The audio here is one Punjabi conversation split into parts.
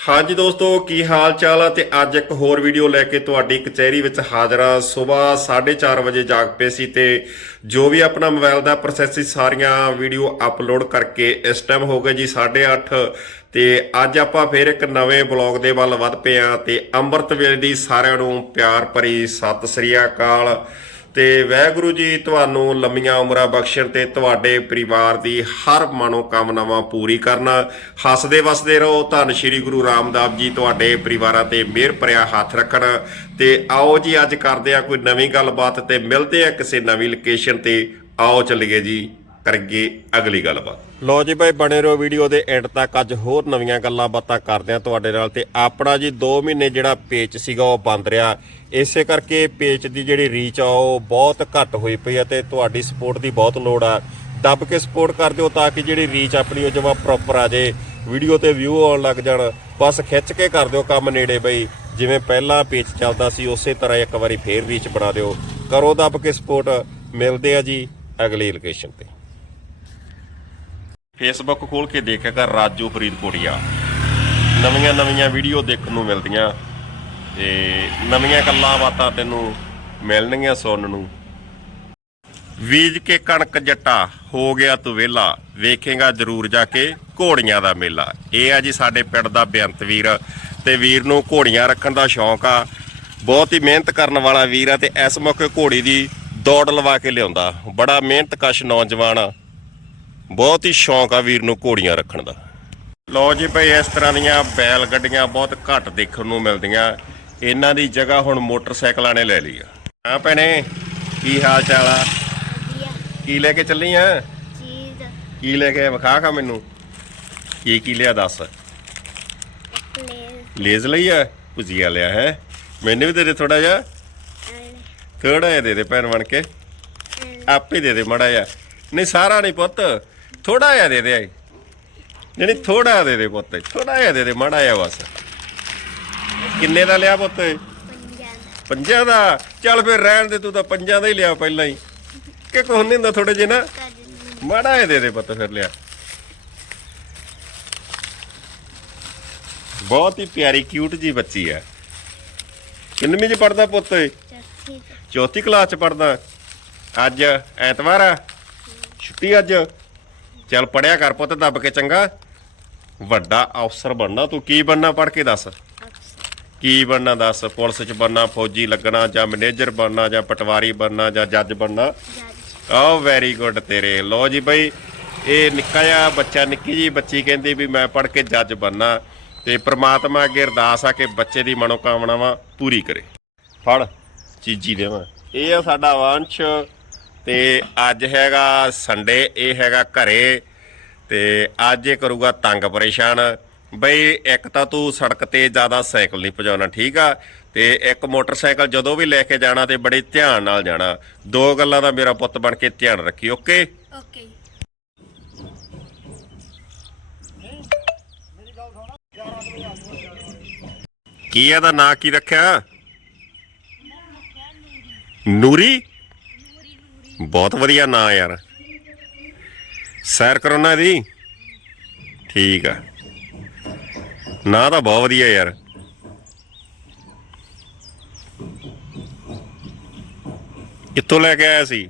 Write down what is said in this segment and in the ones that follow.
ਹਾਂਜੀ ਦੋਸਤੋ, ਕੀ ਹਾਲ ਚਾਲ ਆ? ਤੇ ਅੱਜ ਇੱਕ ਹੋਰ ਵੀਡੀਓ ਲੈ ਕੇ ਤੁਹਾਡੀ ਕਚਹਿਰੀ ਵਿੱਚ ਹਾਜ਼ਰ ਆ। ਸਵੇਰ 4:30 ਵਜੇ ਜਾਗ ਪਏ ਸੀ ਤੇ ਜੋ ਵੀ ਆਪਣਾ ਮੋਬਾਈਲ ਦਾ ਪ੍ਰੋਸੈਸ ਸੀ, ਸਾਰੀਆਂ ਵੀਡੀਓ ਅਪਲੋਡ ਕਰਕੇ ਇਸ ਟਾਈਮ ਹੋ ਗਏ ਜੀ 8:30 ਤੇ ਅੱਜ ਆਪਾਂ ਫੇਰ ਇੱਕ ਨਵੇਂ ਬਲੌਗ ਦੇ ਵੱਲ ਵੱਧ ਪਏ ਆ ਤੇ ਅੰਮ੍ਰਿਤ ਵੇਲੇ ਦੀ ਸਾਰਿਆਂ ਨੂੰ ਪਿਆਰ ਭਰੀ ਸਤਿ ਸ੍ਰੀ ਅਕਾਲ। ਤੇ ਵਾਹਿਗੁਰੂ ਜੀ, ਤੁਹਾਨੂੰ ਲੰਮੀਆਂ ਉਮਰਾਂ ਬਖਸ਼ਣ ਤੇ ਤੁਹਾਡੇ ਪਰਿਵਾਰ ਦੀ ਹਰ ਮਨੋਕਾਮਨਾਵਾਂ ਪੂਰੀ ਕਰਨ। ਹੱਸਦੇ ਵਸਦੇ ਰਹੋ। ਧੰਨ ਸ਼੍ਰੀ ਗੁਰੂ ਰਾਮਦਾਸ ਜੀ, ਤੁਹਾਡੇ ਪਰਿਵਾਰਾਂ ਤੇ ਮਿਹਰ ਭਰਿਆ ਹੱਥ ਰੱਖਣ। ਤੇ ਆਓ ਜੀ, ਅੱਜ ਕਰਦੇ ਆ ਕੋਈ ਨਵੀਂ ਗੱਲਬਾਤ ਤੇ ਮਿਲਦੇ ਆ ਕਿਸੇ ਨਵੀਂ ਲੋਕੇਸ਼ਨ ਤੇ। ਆਓ ਚੱਲੀਏ ਜੀ। ਕਰੀਏ ਅਗਲੀ ਗੱਲਬਾਤ। ਲੋ ਜੀ ਭਾਈ ਬਣੇ ਰਹੋ ਵੀਡੀਓ ਦੇ ਐਂਡ ਤੱਕ। ਅੱਜ ਹੋਰ ਨਵੀਆਂ ਗੱਲਾਂ ਬਾਤਾਂ ਕਰਦੇ ਆ ਤੁਹਾਡੇ ਨਾਲ ਤੇ ਆਪਣਾ ਜੀ 2 ਮਹੀਨੇ ਜਿਹੜਾ ਪੇਚ ਸੀਗਾ ਉਹ ਬੰਦ ਰਿਹਾ। ਇਸੇ ਕਰਕੇ ਪੇਚ ਦੀ ਜਿਹੜੀ ਰੀਚ ਆ ਉਹ ਬਹੁਤ ਘੱਟ ਹੋਈ ਪਈ ਆ ਤੇ ਤੁਹਾਡੀ ਸਪੋਰਟ ਦੀ ਬਹੁਤ ਲੋੜ ਆ। ਦੱਬ ਕੇ ਸਪੋਰਟ ਕਰ ਦਿਓ ਤਾਂ ਕਿ ਜਿਹੜੀ ਰੀਚ ਆਪਣੀ ਉਹ ਜਮਾ ਪ੍ਰੋਪਰ ਆ ਜੇ। ਵੀਡੀਓ ਤੇ ਵਿਊ ਆਉਣ ਲੱਗ ਜਾਣ, ਬਸ ਖਿੱਚ ਕੇ ਕਰ ਦਿਓ ਕੰਮ ਨੇੜੇ ਬਈ। ਜਿਵੇਂ ਪਹਿਲਾਂ ਪੇਚ ਚੱਲਦਾ ਸੀ, ਉਸੇ ਤਰ੍ਹਾਂ ਇੱਕ ਵਾਰੀ ਫੇਰ ਰੀਚ ਬਣਾ ਦਿਓ। ਕਰੋ ਦੱਬ ਕੇ ਸਪੋਰਟ ਮਿਲਦੇ ਆ ਜੀ ਅਗਲੀ ਲੋਕੇਸ਼ਨ ਤੇ। ਫੇਸਬੁੱਕ ਖੋਲ ਕੇ ਦੇਖਿਆ ਕਰ ਰਾਜੂ ਫਰੀਦਕੋਟੀਆ। ਨਵੀਆਂ ਨਵੀਆਂ ਵੀਡੀਓ ਦੇਖਣ ਨੂੰ ਮਿਲਦੀਆਂ ਤੇ ਨਵੀਆਂ ਗੱਲਾਂ ਬਾਤਾਂ ਤੈਨੂੰ ਮਿਲਣਗੀਆਂ ਸੁਣਨ ਨੂੰ। ਬੀਜ ਕੇ ਕਣਕ ਜੱਟਾ, ਹੋ ਗਿਆ ਤੂੰ ਵਿਹਲਾ, ਵੇਖੇਗਾ ਜ਼ਰੂਰ ਜਾ ਕੇ ਘੋੜੀਆਂ ਦਾ ਮੇਲਾ। ਇਹ ਆ ਜੀ ਸਾਡੇ ਪਿੰਡ ਦਾ ਬੇਅੰਤ ਵੀਰ ਤੇ ਵੀਰ ਨੂੰ ਘੋੜੀਆਂ ਰੱਖਣ ਦਾ ਸ਼ੌਂਕ ਆ। ਬਹੁਤ ਹੀ ਮਿਹਨਤ ਕਰਨ ਵਾਲਾ ਵੀਰ ਆ ਤੇ ਇਸ ਮੌਕੇ ਘੋੜੀ ਦੀ ਦੌੜ ਲਵਾ ਕੇ ਲਿਆਉਂਦਾ। ਬੜਾ ਮਿਹਨਤਕਸ਼ ਨੌਜਵਾਨ ਆ ਬਹੁਤ ਹੀ ਸ਼ੌਂਕ ਆ ਵੀਰ ਨੂੰ ਘੋੜੀਆਂ ਰੱਖਣ ਦਾ। ਲਓ ਜੀ ਭਾਈ ਇਸ ਤਰ੍ਹਾਂ ਦੀਆਂ ਬੈਲ ਗੱਡੀਆਂ ਬਹੁਤ ਘੱਟ ਦੇਖਣ ਨੂੰ ਮਿਲਦੀਆਂ। ਇਹਨਾਂ ਦੀ ਜਗ੍ਹਾ ਹੁਣ ਮੋਟਰਸਾਈਕਲਾਂ ਨੇ ਲੈ ਲਈ ਆ। ਹਾਂ ਭੈਣੇ ਕੀ ਹਾਲ ਚਾਲ ਆ? ਕੀ ਲੈ ਕੇ ਚੱਲੀ ਆ? ਚੀਜ਼। ਕੀ ਲੈ ਕੇ? ਵਿਖਾ ਖਾ ਮੈਨੂੰ? ਕੀ ਕੀ ਲਿਆ ਦੱਸ? ਲੇਜ਼। ਲਈ ਆ? ਭੁਜੀਆ ਲਿਆ ਹੈ। ਮੈਨੂੰ ਵੀ ਦੇ ਦੇ ਥੋੜਾ ਜਿਹਾ। ਥੋੜਾ ਜਿਹਾ ਦੇ ਦੇ ਭੈਣ ਬਣ ਕੇ? ਆਪੇ ਦੇ ਦੇ ਮੜਾ ਜਿਹਾ। ਨਹੀਂ ਸਾਰਾ ਨਹੀਂ ਪੁੱਤ। ਥੋੜਾ ਜਿਹਾ ਦੇ ਦੇ ਨਹੀਂ ਨਹੀਂ ਥੋੜਾ ਦੇ ਦੇ ਪੁੱਤ ਥੋੜਾ ਜਿਹਾ ਦੇ ਦੇ ਮੜਾ ਜਿਹਾ ਬਸ। ਕਿੰਨੇ ਦਾ ਲਿਆ ਪੁੱਤ ਪੰਜਾਂ ਦਾ। ਚੱਲ ਫਿਰ ਰਹਿਣ ਦੇ ਤੂੰ ਤਾਂ ਪੰਜਾਂ ਦਾ ਹੀ ਲਿਆ ਪਹਿਲਾਂ ਹੀ। ਕਿ ਕੋਈ ਨਹੀਂ ਹੁੰਦਾ ਥੋੜੇ ਜਿਹੇ ਨਾ। ਮਾੜਾ ਜਿਹਾ ਦੇ ਦੇ ਪੁੱਤ ਫਿਰ ਲਿਆ। ਬਹੁਤ ਹੀ ਪਿਆਰੀ ਕਿਊਟ ਜੀ ਬੱਚੀ ਹੈ। ਕਿੰਨਵੀਂ ਚ ਪੜਦਾ ਪੁੱਤ ਚੌਥੀ ਕਲਾਸ ਚ ਪੜਦਾ ਅੱਜ ਐਤਵਾਰ ਆ ਛੁੱਟੀ ਅੱਜ? ਚੱਲ ਪੜਿਆ ਕਰ ਪੁੱਤ, ਦੱਬ ਕੇ ਚੰਗਾ। ਵੱਡਾ ਅਫਸਰ ਬਣਨਾ, ਤੂੰ ਕੀ ਬਣਨਾ ਪੜ ਕੇ ਦੱਸ? ਕੀ ਬਣਨਾ ਦੱਸ? ਪੁਲਿਸ ਚ ਬਣਨਾ, ਫੌਜੀ ਲੱਗਣਾ, ਜਾਂ ਮੈਨੇਜਰ ਬਣਨਾ, ਜਾਂ ਪਟਵਾਰੀ ਬਣਨਾ, ਜਾਂ ਜੱਜ ਬਣਨਾ? ਜੱਜ ਆਹ ਵੈਰੀ ਗੁੱਡ ਤੇਰੇ। ਲੋ ਜੀ ਬਈ, ਇਹ ਨਿੱਕਾ ਜਿਹਾ ਬੱਚਾ, ਨਿੱਕੀ ਜੀ ਬੱਚੀ ਕਹਿੰਦੀ ਵੀ ਮੈਂ ਪੜ੍ਹ ਕੇ ਜੱਜ ਬਣਨਾ। ਤੇ ਪ੍ਰਮਾਤਮਾ ਅੱਗੇ ਅਰਦਾਸ ਆ ਕਿ ਬੱਚੇ ਦੀ ਮਨੋਕਾਮਨਾਵਾਂ ਪੂਰੀ ਕਰੇ। ਫੜ, ਚੀਜੀ ਦੇਵਾਂ। ਇਹ ਆ ਸਾਡਾ ਵੰਸ਼। ਤੇ ਅੱਜ ਹੈਗਾ ਸੰਡੇ ਇਹ ਹੈਗਾ ਘਰੇ ਤੇ ਅੱਜ ਇਹ ਕਰੂਗਾ ਤੰਗ ਪਰੇਸ਼ਾਨ। ਬਈ ਇੱਕ ਤਾਂ ਤੂੰ ਸੜਕ ਤੇ ਜ਼ਿਆਦਾ ਸਾਈਕਲ ਨਹੀਂ ਭਜਾਉਣਾ ਠੀਕ ਆ? ਤੇ ਇੱਕ ਮੋਟਰਸਾਈਕਲ ਜਦੋਂ ਵੀ ਲੈ ਕੇ ਜਾਣਾ ਤੇ ਬੜੇ ਧਿਆਨ ਨਾਲ ਜਾਣਾ। ਦੋ ਗੱਲਾਂ ਦਾ ਮੇਰਾ ਪੁੱਤ ਬਣ ਕੇ ਧਿਆਨ ਰੱਖੀ ਓਕੇ? ਓਕੇ। ਕੀ ਇਹਦਾ ਨਾਂ ਕੀ ਰੱਖਿਆ? ਨੂਰੀ? ਬਹੁਤ ਵਧੀਆ ਨਾਂ ਯਾਰ। ਸੈਰ ਕਰੋਨਾ ਦੀ ਠੀਕ ਆ। ਨਾਂ ਤਾਂ ਬਹੁਤ ਵਧੀਆ ਯਾਰ। ਕਿੱਥੋਂ ਲੈ ਕੇ ਆਇਆ ਸੀ?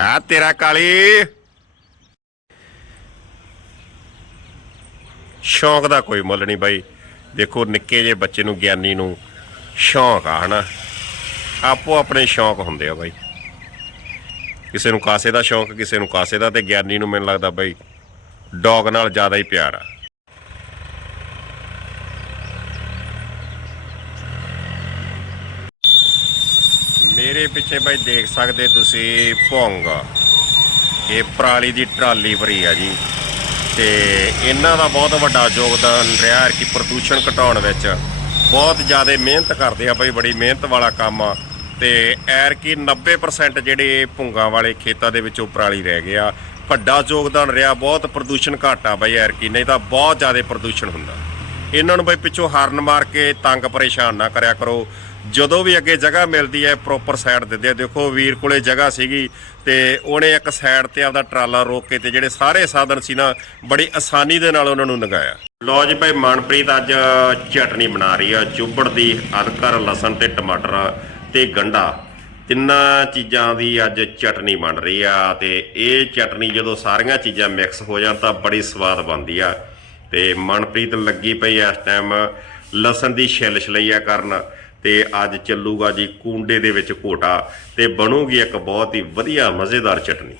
ਹਾਂ ਤੇਰਾ ਕਾਲੀ। ਸ਼ੌਂਕ ਦਾ ਕੋਈ ਮੁੱਲ ਨਹੀਂ ਬਾਈ। ਦੇਖੋ ਨਿੱਕੇ ਜੇ ਬੱਚੇ ਨੂੰ ਗਿਆਨੀ ਨੂੰ ਸ਼ੌਂਕ ਆ, ਹਨਾ? ਆਪੋ ਆਪਣੇ ਸ਼ੌਂਕ ਹੁੰਦੇ ਆ ਬਾਈ। ਕਿਸੇ ਨੂੰ ਕਾਸੇ ਦਾ ਸ਼ੌਂਕ, ਕਿਸੇ ਨੂੰ ਕਾਸੇ ਦਾ, ਤੇ ਗਿਆਨੀ ਨੂੰ ਮੈਨੂੰ ਲੱਗਦਾ ਬਾਈ ਡੌਗ ਨਾਲ ਜ਼ਿਆਦਾ ਹੀ ਪਿਆਰ ਆ। ਮੇਰੇ ਪਿੱਛੇ ਬਾਈ ਦੇਖ ਸਕਦੇ ਤੁਸੀਂ ਭੌਂਗ। ਇਹ ਪਰਾਲੀ ਦੀ ਟਰਾਲੀ ਭਰੀ ਆ ਜੀ। ਤੇ ਇਹਨਾਂ ਦਾ ਬਹੁਤ ਵੱਡਾ ਯੋਗਦਾਨ ਰਿਹਾ ਕਿ ਪ੍ਰਦੂਸ਼ਣ ਘਟਾਉਣ ਵਿੱਚ। ਬਹੁਤ ਜ਼ਿਆਦਾ ਮਿਹਨਤ ਕਰਦੇ ਆ ਬਈ, ਬੜੀ ਮਿਹਨਤ ਵਾਲਾ ਕੰਮ ਆ। ਤੇ ਐਰ ਕੀ 90% ਜਿਹੜੇ ਭੁੰਗਾ ਵਾਲੇ ਖੇਤਾਂ ਦੇ ਵਿੱਚੋਂ ਪਰਾਲੀ ਰਹਿ ਗਿਆ ਵੱਡਾ ਯੋਗਦਾਨ ਰਿਹਾ, ਬਹੁਤ ਪ੍ਰਦੂਸ਼ਣ ਘਟਾ ਬਈ ਐਰ ਕੀ, ਨਹੀਂ ਤਾਂ ਬਹੁਤ ਜ਼ਿਆਦਾ ਪ੍ਰਦੂਸ਼ਣ ਹੁੰਦਾ। ਇਹਨਾਂ ਨੂੰ ਬਈ ਪਿੱਛੋਂ ਹਾਰਨ ਮਾਰ ਕੇ ਤੰਗ ਪਰੇਸ਼ਾਨ ਨਾ ਕਰਿਆ ਕਰੋ। ਜਦੋਂ ਵੀ ਅੱਗੇ ਜਗ੍ਹਾ ਮਿਲਦੀ ਹੈ ਪ੍ਰੋਪਰ ਸਾਈਡ ਦਿੰਦੇ ਆ। ਦੇਖੋ, ਵੀਰ ਕੋਲੇ ਜਗ੍ਹਾ ਸੀਗੀ ਤੇ ਉਹਨੇ ਇੱਕ ਸਾਈਡ ਤੇ ਆਪਦਾ ਟਰਾਲਾ ਰੋਕ ਕੇ ਤੇ ਜਿਹੜੇ ਸਾਰੇ ਸਾਧਨ ਸੀ ਨਾ, ਬੜੀ ਆਸਾਨੀ ਦੇ ਨਾਲ ਉਹਨਾਂ ਨੂੰ ਲੰਘਾਇਆ ਲੋ ਜੀ ਭਾਈ ਮਨਪ੍ਰੀਤ ਅੱਜ ਚਟਨੀ ਬਣਾ ਰਹੀ ਆ ਚੁੱਬੜ ਦੀ ਅਦਰਕ ਲਸਣ ਤੇ ਟਮਾਟਰ ਤੇ ਗੰਡਾ ਤਿੰਨਾਂ ਚੀਜ਼ਾਂ ਦੀ ਅੱਜ ਚਟਨੀ ਬਣ ਰਹੀ ਆ ਤੇ ਇਹ ਚਟਨੀ ਜਦੋਂ ਸਾਰੀਆਂ ਚੀਜ਼ਾਂ ਮਿਕਸ ਹੋ ਜਾਣ ਤਾਂ ਬੜੀ ਸਵਾਦ ਬਣਦੀ ਆ। ਤੇ ਮਨਪ੍ਰੀਤ ਲੱਗੀ ਪਈ ਇਸ ਟਾਈਮ ਲਸਣ ਦੀ ਛਿੱਲ ਛਲਈਆ ਕਰਨ ਤੇ ਅੱਜ ਚੱਲੂਗਾ ਜੀ ਕੁੰਡੇ ਦੇ ਵਿੱਚ ਘੋਟਾ ਤੇ ਬਣੂਗੀ ਇੱਕ ਬਹੁਤ ਹੀ ਵਧੀਆ ਮਜ਼ੇਦਾਰ ਚਟਨੀ।